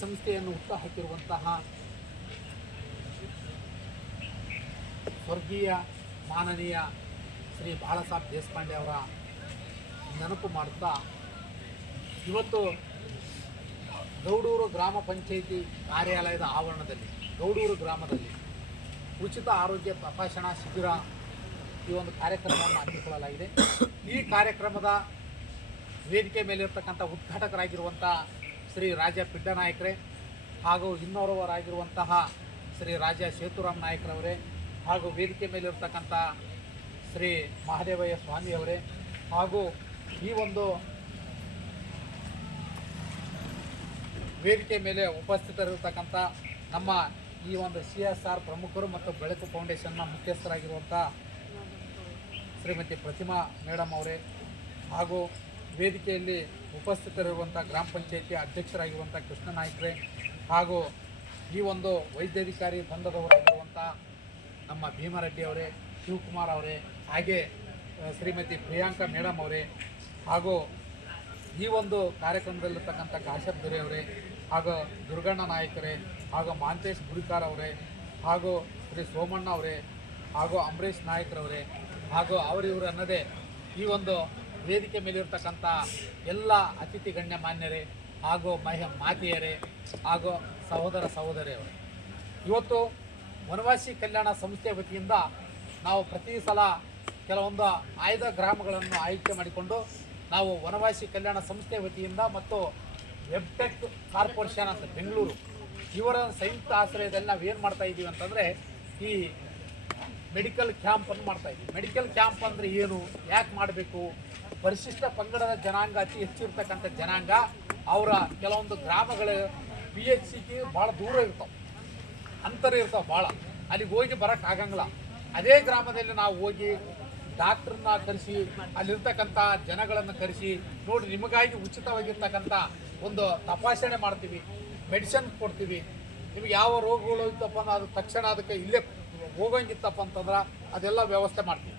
ಸಂಸ್ಥೆಯನ್ನು ಹುಟ್ಟು ಹಾಕಿರುವಂತಹ ಸ್ವರ್ಗೀಯ ಮಾನನೀಯ ಶ್ರೀ ಬಾಳಾಸಾಹೇಬ್ ದೇಶಪಾಂಡೆ ಅವರ ನೆನಪು ಮಾಡುತ್ತಾ ಇವತ್ತು ಗೌಡೂರು ಗ್ರಾಮ ಪಂಚಾಯಿತಿ ಕಾರ್ಯಾಲಯದ ಆವರಣದಲ್ಲಿ, ಗೌಡೂರು ಗ್ರಾಮದಲ್ಲಿ ಉಚಿತ ಆರೋಗ್ಯ ತಪಾಸಣಾ ಶಿಬಿರ ಈ ಒಂದು ಕಾರ್ಯಕ್ರಮವನ್ನು ಹಮ್ಮಿಕೊಳ್ಳಲಾಗಿದೆ. ಈ ಕಾರ್ಯಕ್ರಮದ ವೇದಿಕೆ ಮೇಲಿರ್ತಕ್ಕಂಥ ಉದ್ಘಾಟಕರಾಗಿರುವಂಥ ಶ್ರೀ ರಾಜ ಪಿಡ್ಡನಾಯಕರೇ ಹಾಗೂ ಇನ್ನೋರ್ವರಾಗಿರುವಂತಹ ಶ್ರೀ ರಾಜ ಸೇತುರಾಮ್ ನಾಯಕರವರೇ ಹಾಗೂ ವೇದಿಕೆ ಮೇಲಿರ್ತಕ್ಕಂಥ ಶ್ರೀ ಮಹಾದೇವಯ್ಯ ಸ್ವಾಮಿಯವರೇ ಹಾಗೂ ಈ ಒಂದು ವೇದಿಕೆ ಮೇಲೆ ಉಪಸ್ಥಿತರಿರ್ತಕ್ಕಂಥ ನಮ್ಮ ಈ ಒಂದು ಸಿ ಎಸ್ ಆರ್ ಪ್ರಮುಖರು ಮತ್ತು ಬೆಳಕು ಫೌಂಡೇಶನ್ನ ಮುಖ್ಯಸ್ಥರಾಗಿರುವಂಥ ಶ್ರೀಮತಿ ಪ್ರತಿಮಾ ಮೇಡಮ್ ಅವರೇ ಹಾಗೂ ವೇದಿಕೆಯಲ್ಲಿ ಉಪಸ್ಥಿತರಿರುವಂಥ ಗ್ರಾಮ ಪಂಚಾಯಿತಿ ಅಧ್ಯಕ್ಷರಾಗಿರುವಂಥ ಕೃಷ್ಣ ನಾಯ್ಕರೆ ಹಾಗೂ ಈ ಒಂದು ವೈದ್ಯಾಧಿಕಾರಿ ತಂಡದವರಾಗಿರುವಂಥ ನಮ್ಮ ಭೀಮಾರೆಡ್ಡಿ ಅವರೇ, ಶಿವಕುಮಾರ್ ಅವರೇ, ಹಾಗೆ ಶ್ರೀಮತಿ ಪ್ರಿಯಾಂಕಾ ಮೇಡಮ್ ಅವರೇ ಹಾಗೂ ಈ ಒಂದು ಕಾರ್ಯಕ್ರಮದಲ್ಲಿರ್ತಕ್ಕಂಥ ಕಾಶ್ಯಪ್ ದುರೆ ಅವರೇ ಹಾಗೂ ದುರ್ಗಣ್ಣ ನಾಯಕರೇ ಹಾಗೂ ಮಾಂತೇಶ್ ಗುರಿಕಾರ್ ಅವರೇ ಹಾಗೂ ಶ್ರೀ ಸೋಮಣ್ಣ ಅವರೇ ಹಾಗೂ ಅಂಬರೀಷ್ ನಾಯಕರವರೇ ಹಾಗೂ ಅವರಿವರು ಅನ್ನದೇ ಈ ಒಂದು ವೇದಿಕೆ ಮೇಲಿರ್ತಕ್ಕಂಥ ಎಲ್ಲ ಅತಿಥಿ ಗಣ್ಯ ಮಾನ್ಯರೇ ಹಾಗೂ ಮಹ ಮಾತೆಯರೇ ಹಾಗೂ ಸಹೋದರ ಸಹೋದರಿಯವರು ಇವತ್ತು ವನವಾಸಿ ಕಲ್ಯಾಣ ಸಂಸ್ಥೆ ವತಿಯಿಂದ ನಾವು ಪ್ರತಿ ಸಲ ಕೆಲವೊಂದು ಆಯ್ದ ಗ್ರಾಮಗಳನ್ನು ಆಯ್ಕೆ ಮಾಡಿಕೊಂಡು ನಾವು ವನವಾಸಿ ಕಲ್ಯಾಣ ಸಂಸ್ಥೆ ವತಿಯಿಂದ ಮತ್ತು ವೆಬ್ಟೆಕ್ ಕಾರ್ಪೊರೇಷನ್ ಅಂತ ಬೆಂಗಳೂರು ಇವರ ಸಂಯುಕ್ತ ಆಶ್ರಯದಲ್ಲಿ ನಾವು ಏನು ಮಾಡ್ತಾ ಇದ್ದೀವಿ ಅಂತಂದರೆ ಈ ಮೆಡಿಕಲ್ ಕ್ಯಾಂಪನ್ನು ಮಾಡ್ತಾ ಇದ್ದೀವಿ ಮೆಡಿಕಲ್ ಕ್ಯಾಂಪ್ ಅಂದರೆ ಏನು? ಯಾಕೆ ಮಾಡಬೇಕು? ಪರಿಶಿಷ್ಟ ಪಂಗಡದ ಜನಾಂಗ, ಅತಿ ಹೆಚ್ಚಿರ್ತಕ್ಕಂಥ ಜನಾಂಗ, ಅವರ ಕೆಲವೊಂದು ಗ್ರಾಮಗಳು ಪಿ ಎಚ್ ಸಿಗೆ ಭಾಳ ದೂರ ಇರ್ತಾವೆ. ಅಂತರ ಇರ್ತಾವೆ ಭಾಳ. ಅಲ್ಲಿಗೆ ಹೋಗಿ ಬರೋಕ್ಕೆ ಆಗಂಗಿಲ್ಲ. ಅದೇ ಗ್ರಾಮದಲ್ಲಿ ನಾವು ಹೋಗಿ ಡಾಕ್ಟ್ರನ್ನ ಕರೆಸಿ, ಅಲ್ಲಿರ್ತಕ್ಕಂಥ ಜನಗಳನ್ನು ಕರೆಸಿ, ನೋಡಿ ನಿಮಗಾಗಿ ಉಚಿತವಾಗಿರ್ತಕ್ಕಂಥ ಒಂದು ತಪಾಸಣೆ ಮಾಡ್ತೀವಿ, ಮೆಡಿಸನ್ ಕೊಡ್ತೀವಿ. ನಿಮ್ಗೆ ಯಾವ ರೋಗಗಳು ಇತ್ತಪ್ಪ ಅದು ತಕ್ಷಣ ಅದಕ್ಕೆ ಇಲ್ಲೇ ಹೋಗಂಗಿತ್ತಪ್ಪ ಅಂತಂದ್ರೆ ಅದೆಲ್ಲ ವ್ಯವಸ್ಥೆ ಮಾಡ್ತೀವಿ.